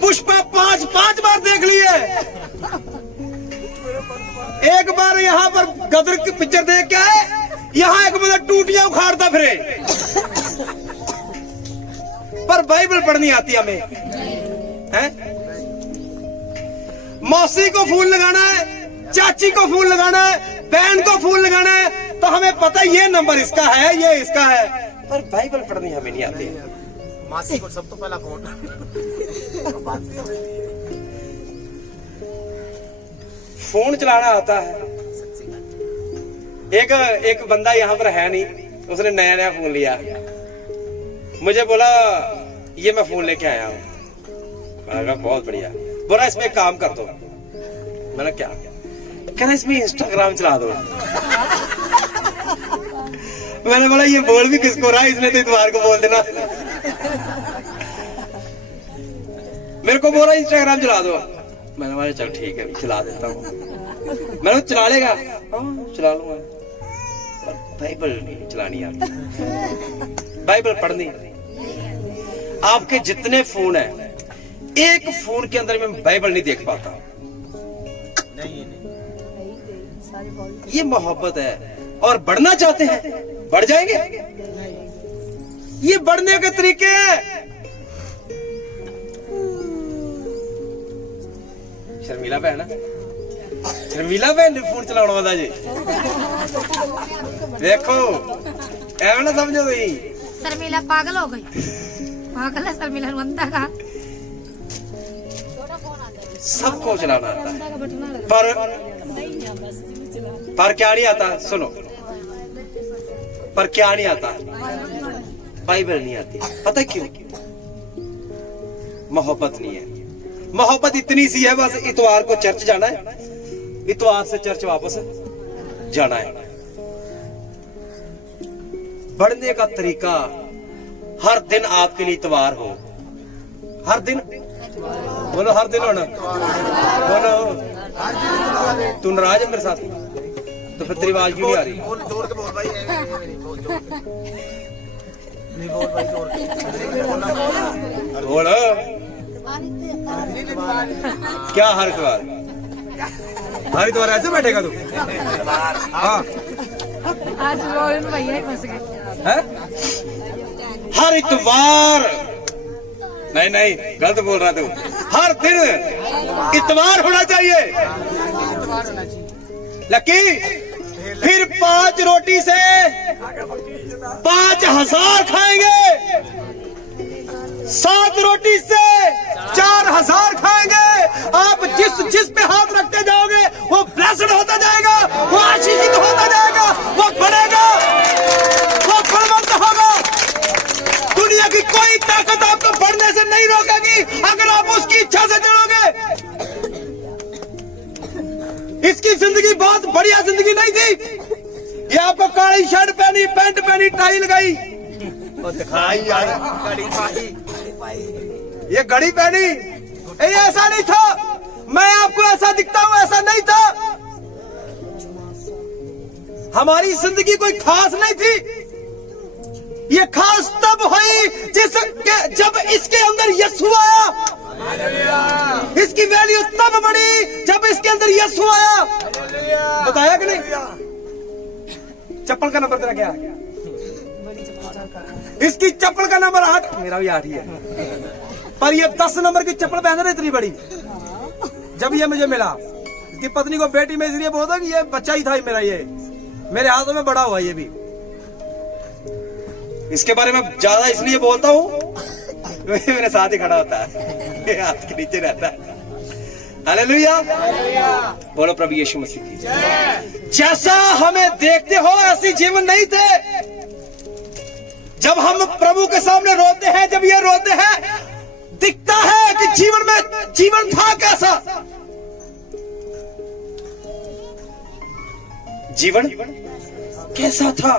पुष्पा 5 बार देख लिए। एक बार यहाँ पर गदर की पिक्चर देख के आए, यहाँ एक बंदा टूटियां उखाड़ता फिरे। पर बाइबल पढ़नी आती हमें है? मौसी को फूल लगाना है, चाची को फूल लगाना है, बहन को फूल लगाना है, तो हमें पता है ये नंबर इसका है, ये इसका है। पर बाइबल पढ़नी हमें नहीं आती है। मासी को सब तो पहला फोन फोन चलाना आता है। एक बंदा यहाँ पर है नहीं, उसने नया फोन लिया, मुझे बोला ये मैं फोन लेके आया हूँ। मैंने कहा बहुत बढ़िया, बोला इसमें एक काम कर दो। मैंने क्या? कहना इसमें इंस्टाग्राम चला दो। मैंने बोला ये बोल भी किसको रहा है, इसने तो इतवार को बोल देना। मेरे को बोला इंस्टाग्राम चला दो। मैंने बोला चल ठीक है चला देता हूँ। मैंने चला लेगा? हाँ चला लूंगा। पर बाइबल नहीं चलानी आती, बाइबल पढ़नी। आपके जितने फोन है, एक फोन के अंदर मैं बाइबल नहीं देख पाता। ये मोहब्बत है। और बढ़ना चाहते हैं, बढ़ जाएंगे। ये बढ़ने के तरीके हैं। शर्मिला बहन है, शर्मिला बहन ने फोन चलाना वाला जी। देखो ऐसा ना समझो भाई, शर्मिला पागल हो गई। पागल है शर्मिला अंधा का। सबको चलाना आता है, पर क्या नहीं आता? सुनो, पर क्या नहीं आता? बाइबल नहीं आती। पता क्यों? मोहब्बत नहीं है। मोहब्बत इतनी सी है, बस इतवार को चर्च जाना है, इतवार से चर्च वापस जाना है। बढ़ने का तरीका, हर दिन आपके लिए इतवार हो। हर दिन बोलो, हर दिन होना। बोलो, तू नाराज है मेरे साथ? तो फिर तेरी आवाज क्यों नहीं आ रही? बोल जोर के बोल भाई, बोल जोर के नहीं, बोल भाई जोर के बोल। क्या हर इतवार? हर इतवार ऐसे बैठेगा तू? हाँ आज रोहन भैया ही फंस गए। है? हर इतवार नहीं गलत बोल रहा तू। हर दिन इतवार होना चाहिए। लकी फिर 5 रोटी से 5,000 खाएंगे, 7 रोटी से 4,000 खाएंगे। आप जिस पे हाथ रखते जाओगे वो ब्लेस्ड होता जाएगा, वो आशीषित होता जाएगा, वो बढ़ेगा, वो बलवंत होगा। दुनिया की कोई ताकत आपको बढ़ने से नहीं रोकेगी अगर आप उसकी इच्छा से चलोगे। इसकी जिंदगी बहुत बढ़िया जिंदगी नहीं थी। ये आपको काली शर्ट पहनी, पैंट पहनी, टाई लगाई, दिखाई ये घड़ी पहनी, ये ऐसा नहीं था। मैं आपको ऐसा दिखता हूं, ऐसा नहीं था। हमारी जिंदगी कोई खास नहीं थी। ये खास तब हुई जब इसके अंदर यीशु आया। इसकी वैल्यू तब बढ़ी जब इसके अंदर यीशु आया। बताया कि नहीं? चप्पल का नंबर तेरा क्या है? इसकी चप्पल का नंबर 8, मेरा भी 8 ही है। पर ये 10 नंबर की चप्पल पहन रहे इतनी बड़ी। जब ये मुझे मिला, इसकी पत्नी को बेटी में इसलिए बोलता कि ये बच्चा ही था मेरा, ये मेरे हाथों में बड़ा हुआ। ये भी इसके बारे में ज्यादा इसलिए बोलता हूँ मेरे साथ ही खड़ा होता है, हाथ के नीचे रहता है। हालेलुया, बोलो प्रभु यीशु मसीह की जय। जैसा हमें देखते हो ऐसे जीवन नहीं थे। जब हम प्रभु के सामने रोते हैं, जब ये रोते हैं, दिखता है कि जीवन था कैसा। जीवन कैसा था?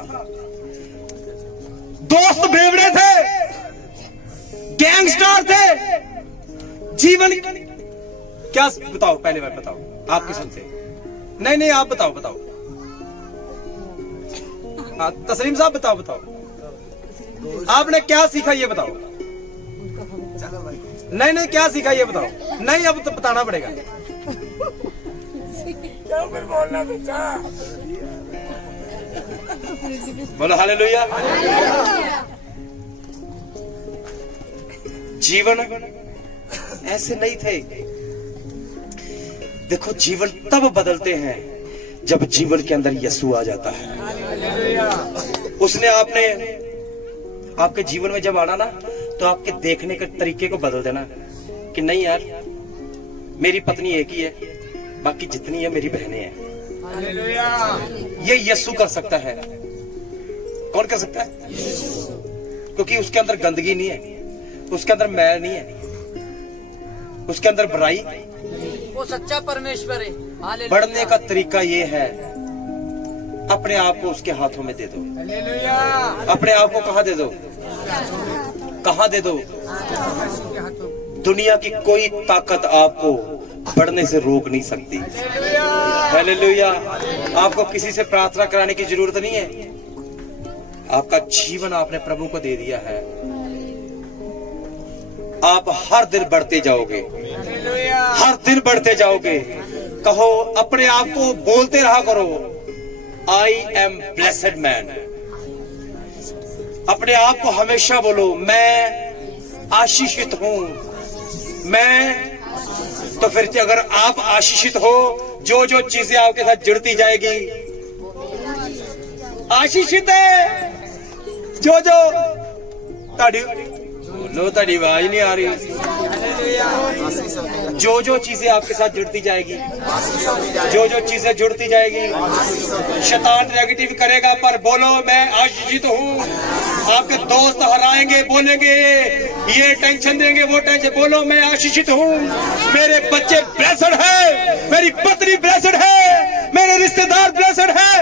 दोस्त बेवड़े थे, गैंगस्टर थे, जीवन क्या बताओ? पहले बार बताओ, आप किस्म थे? नहीं आप बताओ। हाँ, तस्लीम साहब बताओ आपने क्या सीखा ये बताओ। चलो भाई, नहीं क्या सीखा ये बताओ। नहीं अब तो बताना पड़ेगा। बोलो हालेलुया। जीवन ऐसे नहीं थे। देखो, जीवन तब बदलते हैं जब जीवन के अंदर यीशु आ जाता है। उसने आपके जीवन में जब आना ना, तो आपके देखने के तरीके को बदल देना कि नहीं यार, मेरी पत्नी एक ही है, बाकी जितनी है मेरी बहनें हैं। ये यीशु कर सकता है। कौन कर सकता है? क्योंकि उसके अंदर गंदगी नहीं है, उसके अंदर मैल नहीं है, उसके अंदर बुराई। वो सच्चा परमेश्वर है। हालेलुया। बढ़ने का तरीका ये है, अपने आप को उसके हाथों में दे दो। हालेलुया। अपने आप को कहाँ दे दो? कहाँ दे दो? दुनिया की कोई ताकत आपको बढ़ने से रोक नहीं सकती। हालेलुया। आपको किसी से प्रार्थना कराने की जरूरत नहीं है। आपका जीवन आपने प्रभु को दे दिया है। आप हर दिन बढ़ते जाओगे, हर दिन बढ़ते जाओगे। कहो, अपने आप को बोलते रहा करो, आई एम ब्लेसेड मैन। अपने आप को हमेशा बोलो, मैं आशीषित हूं। मैं तो फिर अगर आप आशीषित हो, जो जो चीजें आपके साथ जुड़ती जाएगी, आशीषित है। जो ताड़ी आवाज नहीं आ रही। जो चीजें आपके साथ जुड़ती जाएगी, जो चीजें जुड़ती जाएगी, शैतान नेगेटिव करेगा, पर बोलो मैं आशीषित हूँ। आपके दोस्त हराएंगे, बोलेंगे ये टेंशन देंगे, वो टेंशन, बोलो मैं आशीषित हूँ। मेरे बच्चे ब्लेसड है, मेरी पत्नी ब्लेसड है, मेरे रिश्तेदार ब्लेसड है।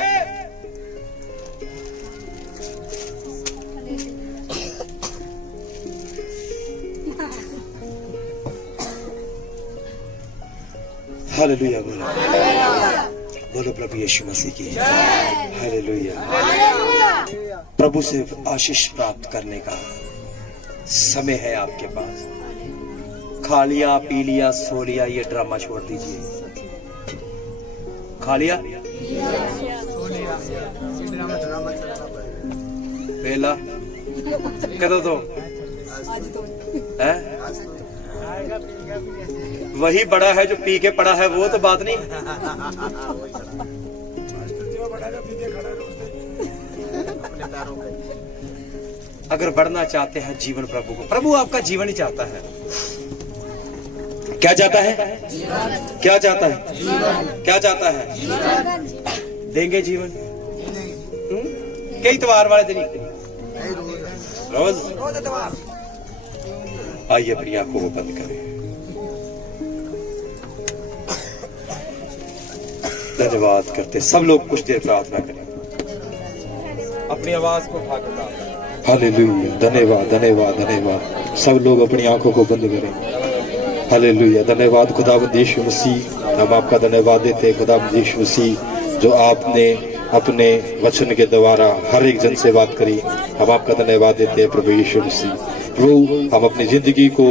हालेलुया। बोलो प्रभु यीशु मसीह की हालेलुया। प्रभु से आशीष प्राप्त करने का समय है आपके पास। खा लिया, पी लिया, सो लिया, ये ड्रामा छोड़ दीजिए। खा लिया, पहला कदों तो है, वही बड़ा है जो पी के पड़ा है, वो तो बात नहीं। अगर बढ़ना चाहते हैं जीवन प्रभु को, प्रभु आपका जीवन ही चाहता है। क्या चाहता है? क्या चाहता है? क्या चाहता है? देंगे जीवन। कई त्योहार वाले दिन रोज आइए अपनी आंखों को बंद करें। धन्यवाद करते सब लोग, कुछ देर प्रार्थना करें। अपनी आवाज को उठाकर हालेलुया। धन्यवाद धन्यवाद धन्यवाद। सब लोग अपनी आंखों को बंद करें। हालेलुया। धन्यवाद खुदावंद यीशु मसीह, हम आपका धन्यवाद देते हैं खुदावंद यीशु मसीह, जो आपने अपने वचन के द्वारा हर एक जन से बात करी। हम आपका धन्यवाद देते हैं प्रभु यीशु मसीह। प्रभु, हम अपनी जिंदगी को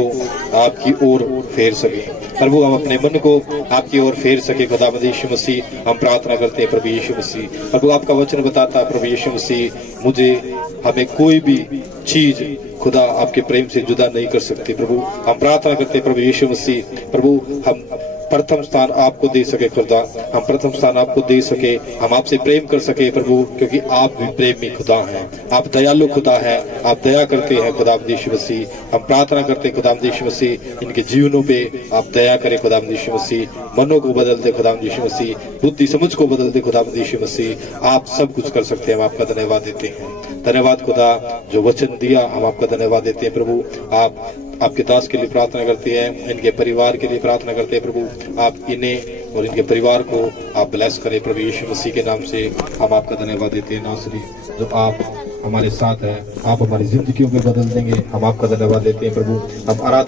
आपकी ओर फेर सके। प्रभु, हम अपने मन को आपकी ओर फेर सके खुदावंद यीशु मसीह। हम प्रार्थना करते हैं प्रभु यीशु मसीह। प्रभु, आपका वचन बताता है प्रभु यीशु मसीह, हमें कोई भी चीज खुदा आपके प्रेम से जुदा नहीं कर सकती। प्रभु, हम प्रार्थना करते हैं प्रभु यीशु मसीह, प्रभु हम प्रथम स्थान आपको दे सके खुदा, हम प्रथम स्थान आपको दे सके, हम आपसे प्रेम कर सके प्रभु, क्योंकि आप भी प्रेमी खुदा हैं, आप दयालु खुदा हैं, आप दया करते हैं खुदावंद यीशु मसीह। हम प्रार्थना करते हैं खुदावंद यीशु मसीह, इनके जीवनों पे आप दया करें खुदावंद यीशु मसीह, मनों को बदल दे खुदावंद यीशु मसीह, बुद्धि समझ को बदल दे खुदावंद यीशु मसीह। आप सब कुछ कर सकते हैं, हम आपका धन्यवाद देते हैं। धन्यवाद खुदा, जो वचन दिया हम आपका धन्यवाद देते हैं प्रभु। आप आपके दास के लिए प्रार्थना करते हैं, इनके परिवार के लिए प्रार्थना करते हैं प्रभु, आप इन्हें और इनके परिवार को आप ब्लेस करें प्रभु यीशु मसीह के नाम से हम आपका धन्यवाद देते हैं। नासरी जो आप हमारे साथ हैं, आप हमारी जिंदगियों को बदल देंगे, हम आपका धन्यवाद देते हैं प्रभु। हम आराधना